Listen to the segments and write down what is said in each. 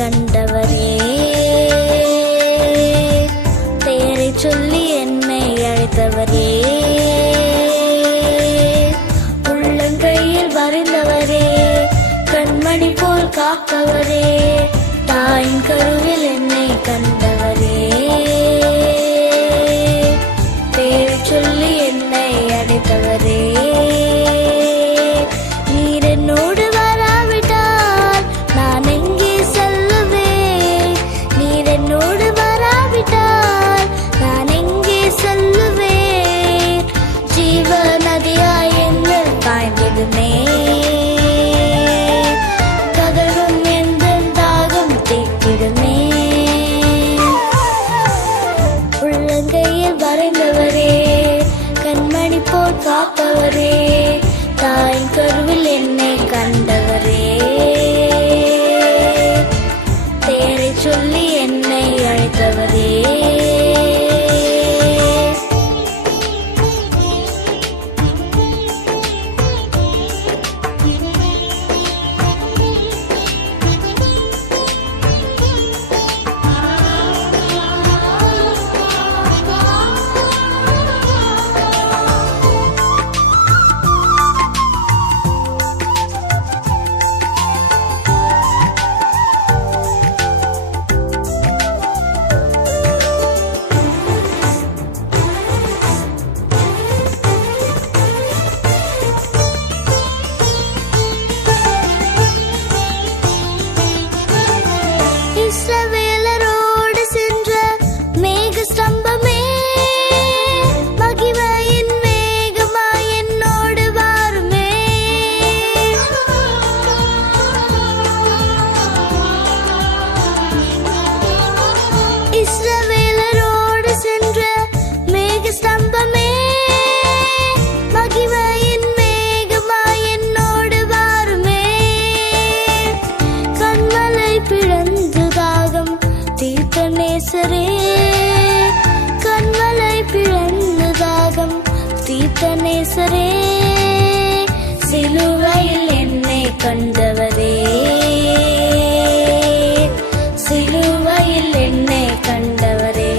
கண்டவரே, பெயரை சொல்லி என்னை அழைத்தவரே, உள்ளங்கையில் வரைந்தவரே, கண்மணி போல் காப்பவரே, தாயின் கருவில் என்னை கண்டவரே, பெயரை சொல்லி என்னை அழைத்தவரே, நீர் என்னோடு வராவிட்டால் நான் எங்கே செல்லுவேன்? நீர் என்னோடு வராவிட்டால் நான் எங்கே செல்லுவேன்? ஜீவ நதியாய் என்னில் பாய்ந்திடுமே, கதறும் எந்தன் தாகம் தீர்த்திடுமே. உள்ளங்கையில் வரைந்தவரே, கண்மணி போல் காப்பவரே, தாயின் கருவில் என்னை கண்டவரே, பெயரை சொல்லி என்னை அழைத்தவரே. இஸ்ரவேலரோடு சென்ற மேக ஸ்தம்பமே, மகிமையின் மேகமாய் என்னோடு வாருமே. இஸ்ரவேலரோடு சென்ற மேக ஸ்தம்பமே, மகிமையின் மேகமாய் என்னோடு வாருமே. கண்மலை பிளந்து தாகம் தீர்த்த நேசரே, கண்மலை பிளந்து தாகம் தீர்த்த நேசரே, சிலுவையில் என்னை கண்டவரே, சிலுவையில் என்னை கண்டவரே,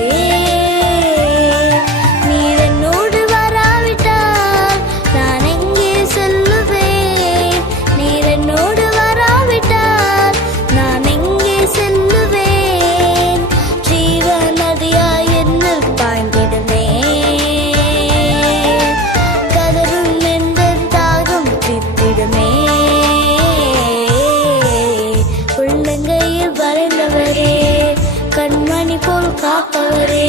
நீர் என்னோடு வராவிட்டால் நான் எங்கே செல்லுவேன்? நீர் என்னோடு வராவிட்டால் நான் எங்கே செல்லுவேன்? ஜீவ நதியாய் என்னில் பாய்ந்திடுமே, கதறும் எந்தன் தாகம் தீர்த்திடுமே. உள்ளங்கையில் வரைந்தவரே, கண்மணி போல் காப்பவரே,